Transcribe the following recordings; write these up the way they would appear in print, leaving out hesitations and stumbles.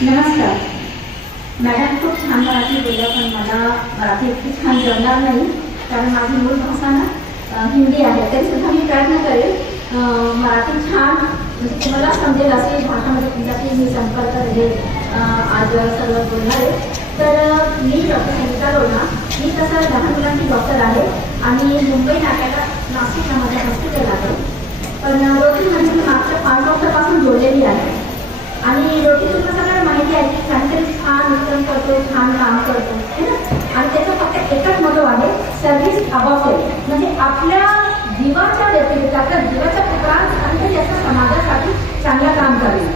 नमस्कार मॅडम, खूप छान मराठी बोलल्या, पण मला मराठी इतकी छान जमणार नाही कारण माझी मूळ भाषा ना हिंदी आहे. तरी सुद्धा मी प्रयत्न करेल मराठी छान म्हणजे तुम्हाला समजेल अशी भाषामध्ये तुमच्याशी मी संपर्क आज सगळं बोलणार आहे. तर मी डॉक्टर संगीता लोढा. मी तसं लहान मुलांची डॉक्टर आहे आणि मुंबई नाट्याला नाशिकला माझ्या हॉस्पिटल आहे. पण रोटी म्हणजे मी मागच्या 5 वर्षापासून जोडलेली आहे आणि रोटी तुम्हाला सगळ्यांना माहिती आहे की काहीतरी छान उत्तम करतो, छान काम करतो है ना. आणि त्याचा फक्त एकच मोठं आहे, सर्व्हिस अबॉव सेल्फ. म्हणजे आपल्या जीवाच्या व्यतिरिक्त आपल्या जीवाच्या पुत्रांसाठी त्याच्या समाजासाठी चांगलं काम करेल.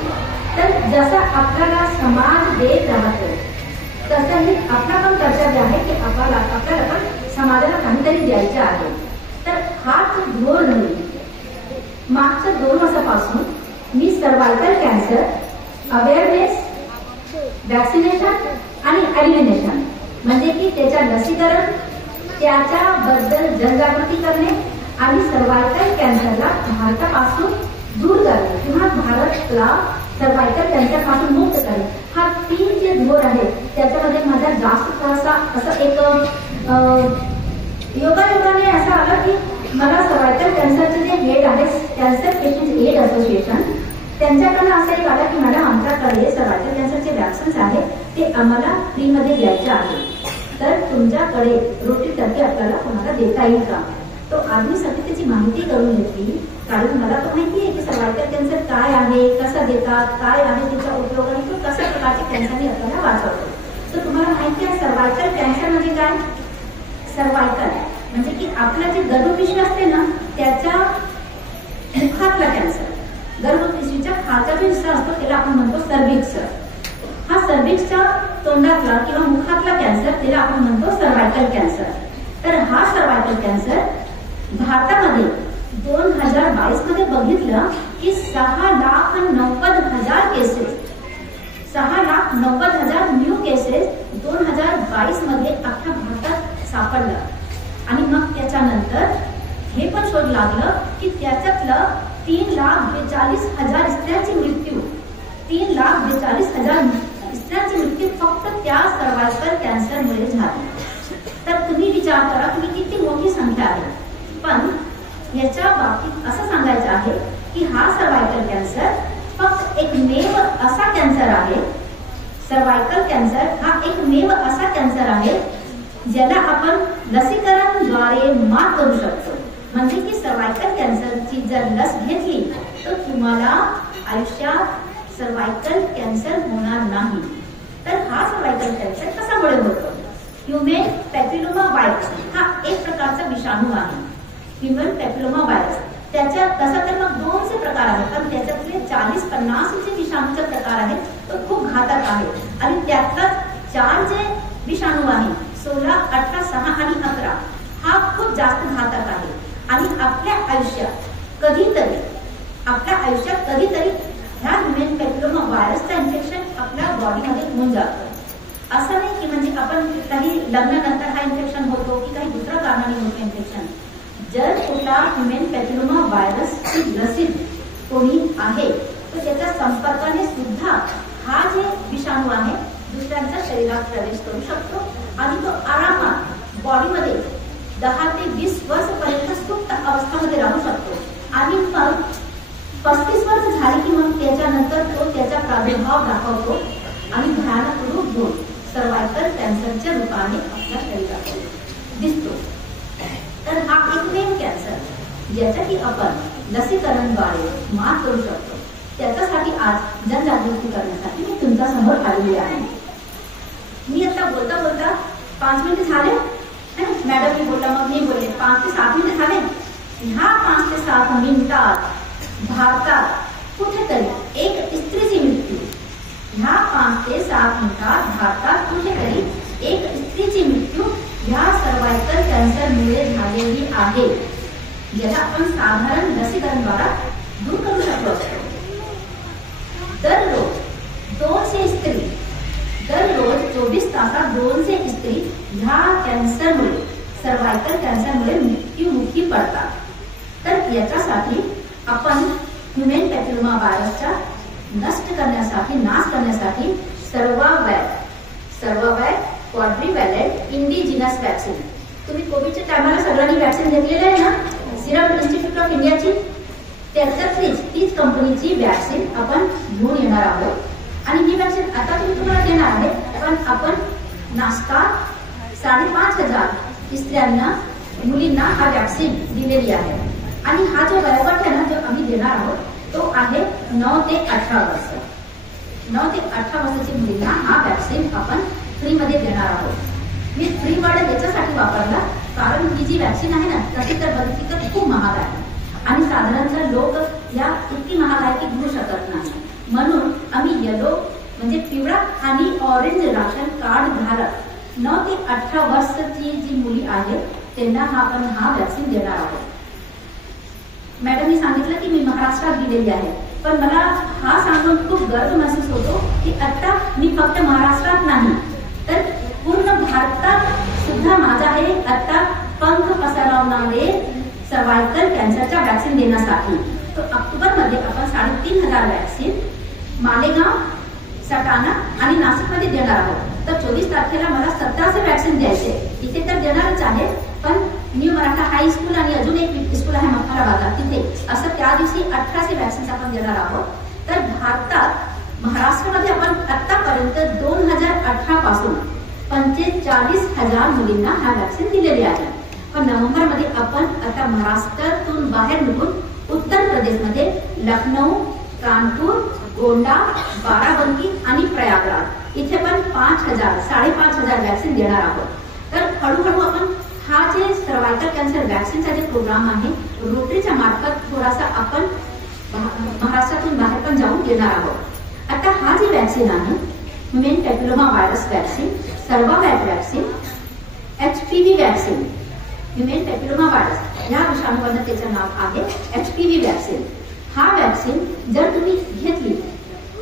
तर जसं आपल्याला समाज देत राहतो तसंही आपला पण कर्तव्य आहे की आपल्याला पण समाजाला काहीतरी द्यायचं आहे. तर हाच धोरण मागच्या 2 वर्षापासून मी सर्वायकल कॅन्सर अवेअरनेस, वॅक्सिनेशन आणि एलिमिनेशन म्हणजे की त्याच्या लसीकरण, त्याच्याबद्दल जनजागृती करणे आणि सर्वायकल कॅन्सरला भारतापासून दूर करणे किंवा भारतला सर्वायकल कॅन्सर पासून मुक्त करणे, हा 3 जे धोर आहे त्याच्यामध्ये माझा जास्त असं एक योगायोगाने असं आलं की मला सर्वायकल कॅन्सरचे जे हेड आहे कॅन्सर पेशंट एड असोसिएशन त्यांच्याकडनं असं एक आलं की मॅडम आमच्याकडे सर्वायकल कॅन्सरचे वॅक्सिन्स आहेत ते आम्हाला फ्रीमध्ये द्यायचे आहे. तर तुमच्याकडे रोटीतर्फे आपल्याला कोणाला देता येईल का. तो आदमीसाठी त्याची माहिती करून घेतली कारण मला तो माहिती आहे की सर्वायकल कॅन्सर काय आहे, कसं देतात, काय आहे त्याचा उपयोग आणि तो कशा प्रकारच्या कॅन्सरने आपल्याला वाचवतो. तर तुम्हाला माहिती आहे सर्वायकल कॅन्सर म्हणजे काय. सर्वायकल म्हणजे की आपलं जे गर्भपिशवी असते ना त्याच्या मुखातला कॅन्सर, गर्भपिशवीच्या खालचा जो हिस्सा असतो त्याला आपण म्हणतो सर्व्हिक्स. हा सर्व्हिक्सच्या तोंडातला किंवा मुखातला कॅन्सर त्याला आपण म्हणतो सर्वायकल कॅन्सर. तर हा सर्वायकल कॅन्सर भारतामध्ये 2022 मध्ये बघितलं की 6,90,000 केसेस, 6,90,000 न्यू केसेस 2022 मध्ये अख्ख्या भारतात सापडलं. आणि मग त्याच्यानंतर हे पण शोध लागलं की त्याच्यातलं 3,42,000 स्त्रियांची मृत्यू, 3,42,000 स्त्रियांची मृत्यू फक्त त्या सर्वायकल कॅन्सरमुळे झाली. तर तुम्ही विचार करा तुम्ही किती मोठी संख्या आहे. पण याच्या बाबतीत असं सांगायचं आहे की हा सर्वायकल कॅन्सर फक्त एकमेव असा कॅन्सर आहे, सर्वायकल कॅन्सर हा एकमेव असा कॅन्सर आहे ज्याला आपण लसीकरणद्वारे मात करू शकतो. म्हणजे की सर्वायकल कॅन्सरची जर लस घेतली तर तुम्हाला आयुष्यात सर्वायकल कॅन्सर होणार नाही. तर हा सर्वायकल कॅन्सर कशामुळे होतो. ह्युमन पॅपिलोमा व्हायरस हा एक प्रकारचा विषाणू आहे. ह्युमन पॅपिलोमा व्हायरस त्याच्या तसं तर मग 200 प्रकार आहेत पण त्याच्यातले 40-50 जे विषाणूचे प्रकार आहेत तो खूप घातक आहे. आणि त्यातला 4 जे विषाणू आहे 16, 18, 6 आणि 11 हा खूप जास्त घातक आहे. आणि आपल्या आयुष्यात कधीतरी ह्या ह्युमन पॅपिलोमा व्हायरसचं इन्फेक्शन आपल्या बॉडीमध्ये होऊन जातं. असं नाही की म्हणजे आपण काही लग्नानंतर हा इन्फेक्शन होतो की काही दुसऱ्या कारणाने होतं इन्फेक्शन. जर कुठला ह्युमन पॅपिलोमा व्हायरसची लसीत कोणी आहे तर त्याच्या संपर्काने सुद्धा हा जे विषाणू आहे दुसऱ्यांच्या शरीरात प्रवेश करू शकतो आणि तो आरामात बॉडीमध्ये 10 ते 20 वर्षपर्यंत सुप्त अवस्थेमध्ये राहू शकतो. आणि मग 35 वर्ष झाली की मग त्याच्यानंतर तो त्याचा प्रादुर्भाव दाखवतो आणि भयानक रूप घेऊन सर्वायकल कॅन्सरच्या रूपाने आपल्या शरीरात दिसतो. तर हा एकमेव कॅन्सर ज्याच्यासाठी आपण लसीकरणद्वारे मात करू शकतो त्याच्यासाठी आज जनजागृती करण्यासाठी मी तुमच्या समोर आलेली आहे. मी आता बोलता बोलता 5 मिनिट झाले, मॅडम मी बोलला मग मी बोलले 5 ते 7 मिनिट झाले. ह्या 5 ते 7 मिनिटात भारतात कुठेतरी एक स्त्रीची मृत्यू, ह्या 5 ते 7 मिनिटात भारतात कुठेतरी एक स्त्रीची मृत्यू ह्या सर्वायकल कॅन्सरमुळे झालेली आहे. ज्याला आपण साधारण लसीकरणद्वारा दूर करू शकलो असतो. दररोज 200 स्त्री, दररोज 24 तासात 200 स्त्री ह्या कॅन्सरमुळे, सर्वायकल कॅन्सरमुळे मृत्युमुखी पडतात. तर याच्यासाठी आपण ह्युमन पॅपिलोमा व्हायरसच्या नष्ट करण्यासाठी, नाश करण्यासाठी सर्ववॅक क्वाड्रिव्हॅलेंट इंडिजिनस वॅक्सिन. तुम्ही कोविडच्या टायमाला सगळ्यांनी वॅक्सिन घेतलेलं आहे ना, सिरम इन्स्टिट्यूट ऑफ इंडियाची. तीच कंपनीची वॅक्सिन आपण घेऊन येणार आहोत. आणि ही वॅक्सिन आता तुम्हाला देणार आहे, पण आपण नाशकात 5,500 स्त्रियांना, मुलींना हा वॅक्सिन दिलेली आहे. आणि हा जो वयोगट आहे ना, जो आम्ही देणार आहोत तो आहे 9 ते 18 वर्ष. 9 ते 18 वर्षाची मुलींना हा वॅक्सिन आपण फ्रीमध्ये देणार आहोत. मी फ्री वर्ड याच्यासाठी वापरला कारण ही जी वॅक्सिन आहे ना, तशी तर बघितली तर खूप महाग आहे आणि साधारणतः लोक या इतकी महाग आहे की घेऊ शकत नाही. म्हणून आम्ही येलो म्हणजे पिवळा आणि ऑरेंज राशन कार्ड धारक 9 ते 18 वर्षाची जी मुली आहेत त्यांना आपण हा वॅक्सिन देणार आहोत. मॅडमनी सांगितलं की मी महाराष्ट्रात दिलेली आहे, पण मला हा सांगून खूप गर्व महसूस होतो की आता मी फक्त महाराष्ट्रात नाही तर पूर्ण भारतात सुद्धा माझा आहे आता पंख पसरवणारे सर्वायकल कॅन्सरच्या वॅक्सिन देण्यासाठी. तो ऑक्टोबरमध्ये आपण 3,500 वॅक्सिन मालेगाव, सटाणा आणि नाशिकमध्ये देणार आहोत. तर 24 तारखेला मला 1700 वॅक्सिन द्यायचे. इथे तर देणारच आहे, पण न्यू मराठा हायस्कूल आणि अजून एक स्कूल आहे मखराबादात, तिथे असं त्या दिवशी 1800 वॅक्सिन आपण देणार आहोत. तर भारतात महाराष्ट्रामध्ये आपण आतापर्यंत 2018 पासून 45,000 मुलींना हा वॅक्सिन दिलेली आहे. पण नोव्हेंबरमध्ये आपण आता महाराष्ट्रातून बाहेर निघून उत्तर प्रदेशमध्ये लखनौ, कानपूर, गोंडा, बाराबंकी आणि प्रयागराज इथे पण 5,000-5,500 वॅक्सिन देणार आहोत. तर हळूहळू आपण हा जे सर्वायकल कॅन्सर वॅक्सिनचा जे प्रोग्राम आहे रोटरीच्या मार्फत थोडासा आपण महाराष्ट्रातून बाहेर पण जाऊन देणार आहोत. आता हा जे वॅक्सिन आहे human papilloma virus vaccine, Cervavac vaccine, HPV vaccine, human papilloma virus या विषाणूवरनं त्याचं नाव आहे HPV वॅक्सिन. हा वॅक्सिन जर तुम्ही घेतली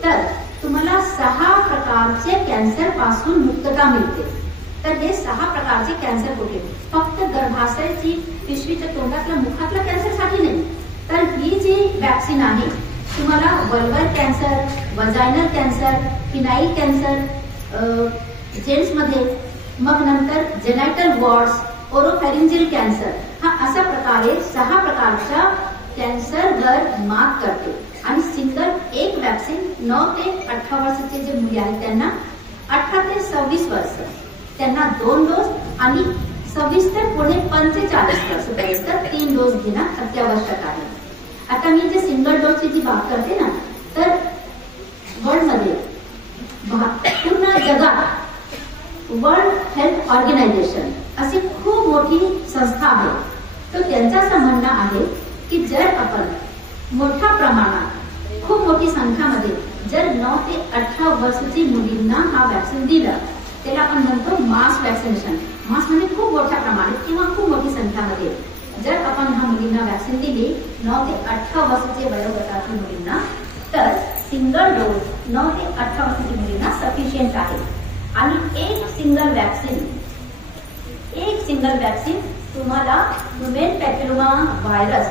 तर तुम्हाला 6 प्रकारचे कॅन्सर पासून मुक्तता मिळते. तर हे 6 प्रकारचे कॅन्सर कुठे? फक्त गर्भाशयाची, पिशवीच्या तोंडातल्या, मुखातल्या कॅन्सरसाठी नाही. तर ही जी वॅक्सिन आहे तुम्हाला vulvar cancer, vaginal cancer, penile cancer जेंट्समध्ये, मग नंतर जेनायटल वॉर्ड्स, ओरोफॅरिंजियल कॅन्सर, हा अशा प्रकारे 6 प्रकारच्या कॅन्सरवर मात करते. आणि सिंगल एक वॅक्सिन 9 ते 18 वर्षाचे जे मुली आहेत त्यांना 18 ते 26 वर्ष त्यांना 2 डोस आणि 26 ते पुढे 45 वर्षापर्यंत 3 डोस घेणं अत्यावश्यक आहे. आता मी जे सिंगल डोसची जी बात करते ना, तर वर्ल्डमध्ये पूर्ण जगात वर्ल्ड हेल्थ ऑर्गनायझेशन अशी खूप मोठी संस्था आहे. तर त्यांचं असं म्हणणं आहे की जर आपण मोठ्या प्रमाणात खूप मोठी संख्यामध्ये जर 9 ते 18 वर्षाची मुलींना हा वॅक्सिन दिलं, त्याला आपण म्हणतो मास वॅक्सिनेशन. मास म्हणजे खूप मोठ्या प्रमाणात किंवा खूप मोठी संख्यामध्ये जर आपण ह्या मुलींना वॅक्सिन दिली 9 ते 18 वर्षाचे वयोगटातील मुलींना, तर सिंगल डोस 9 ते 18 वर्षाच्या मुलींना सफिशियंट आहे. आणि एक सिंगल वॅक्सिन तुम्हाला ह्युमन पॅपिलोमा व्हायरस